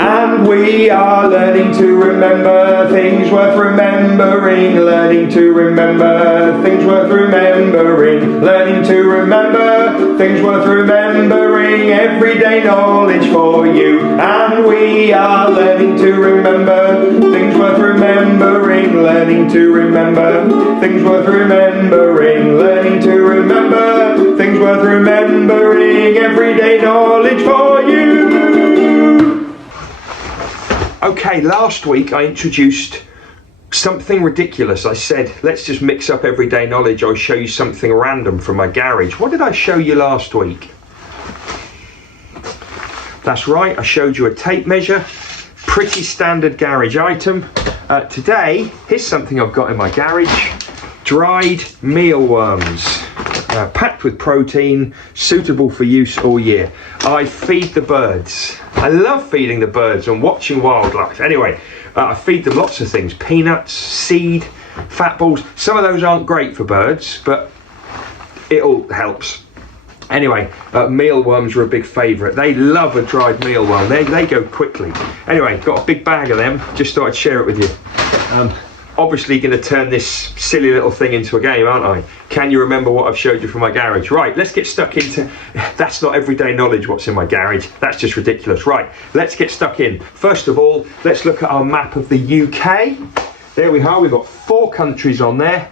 And we are learning to remember things worth remembering, learning to remember things worth remembering, learning to remember things worth remembering, everyday knowledge for you. And we are learning to remember things worth remembering, learning to remember things worth remembering, learning to remember things worth remembering, everyday knowledge for you. Okay, last week I introduced something ridiculous. I said, let's just mix up everyday knowledge. I'll show you something random from my garage. What did I show you last week? That's right, I showed you a tape measure. Pretty standard garage item. Today, here's something I've got in my garage. Dried mealworms. Packed with protein, suitable for use all year. I feed the birds. I love feeding the birds and watching wildlife. Anyway, I feed them lots of things. Peanuts, seed, fat balls. Some of those aren't great for birds, but it all helps. Anyway, mealworms are a big favourite. They love a dried mealworm. They go quickly. Anyway, got a big bag of them. Just thought I'd share it with you. Obviously going to turn this silly little thing into a game, aren't I? Can you remember what I've showed you from my garage? Right, let's get stuck into... That's not everyday knowledge, what's in my garage. That's just ridiculous. Right, let's get stuck in. First of all, let's look at our map of the UK. There we are, we've got 4 countries on there.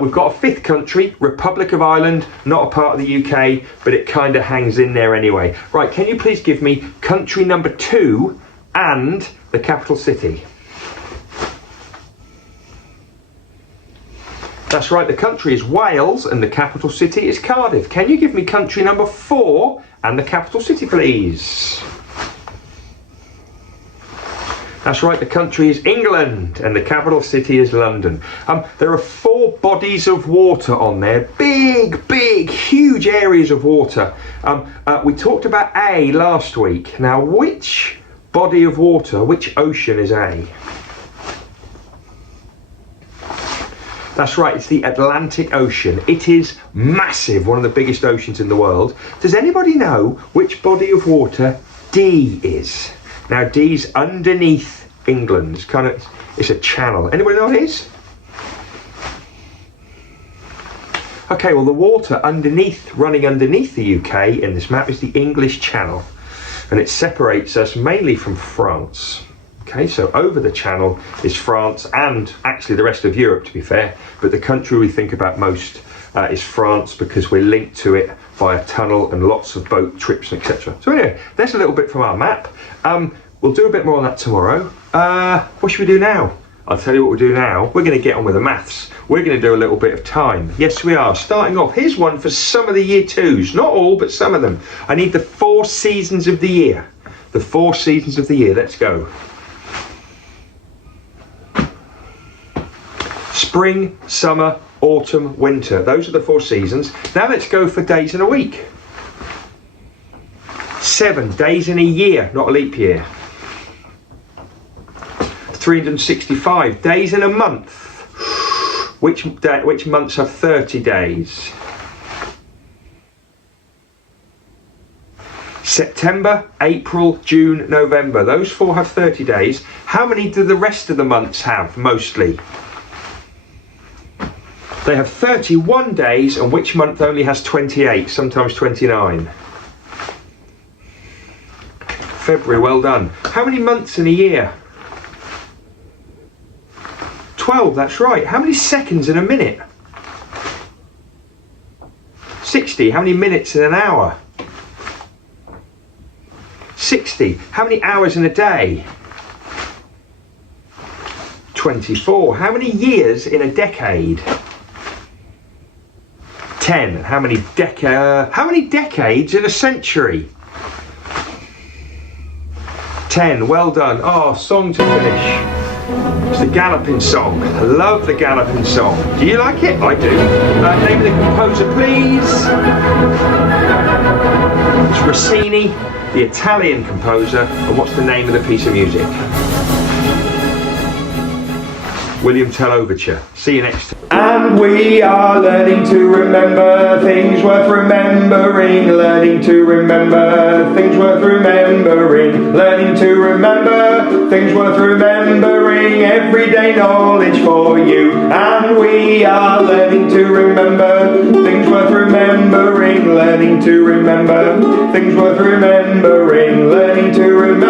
We've got a 5th country, Republic of Ireland, not a part of the UK, but it kind of hangs in there anyway. Right, can you please give me country number 2 and the capital city? That's right, the country is Wales and the capital city is Cardiff. Can you give me country number 4 and the capital city, please? That's right, the country is England and the capital city is London. There are 4 bodies of water on there. Big, huge areas of water. We talked about A last week. Now, which body of water, which ocean is A? That's right, it's the Atlantic Ocean. It is massive, one of the biggest oceans in the world. Does anybody know which body of water D is? Now, D's underneath England. It's a channel. Anybody know what it is? Okay, well, the water running underneath the UK in this map is the English Channel. And it separates us mainly from France. Okay, so over the channel is France and actually the rest of Europe, to be fair, but the country we think about most is France because we're linked to it by a tunnel and lots of boat trips, etc. So anyway, there's a little bit from our map. We'll do a bit more on that tomorrow. What should we do now? I'll tell you what we'll do now. We're going to get on with the maths. We're going to do a little bit of time. Yes, we are. Starting off, here's one for some of the year 2s. Not all, but some of them. I need the 4 seasons of the year. The 4 seasons of the year. Let's go. Spring, summer, autumn, winter. Those are the 4 seasons. Now let's go for days in a week. 7 days in a year, not a leap year. 365 days in a month. Which months have 30 days? September, April, June, November. Those 4 have 30 days. How many do the rest of the months have, mostly? They have 31 days, and which month only has 28, sometimes 29? February, well done. How many months in a year? 12, that's right. How many seconds in a minute? 60. How many minutes in an hour? 60. How many hours in a day? 24. How many years in a decade? 10. How many decades in a century? 10. Well done. Oh, song to finish. It's the Galloping Song. I love the Galloping Song. Do you like it? I do. Name of the composer, please. It's Rossini, the Italian composer. And what's the name of the piece of music? William Tell Overture. See you next time. And we are learning to remember things worth remembering, learning to remember things worth remembering, learning to remember things worth remembering, everyday knowledge for you. And we are learning to remember things worth remembering, learning to remember things worth remembering, learning to remember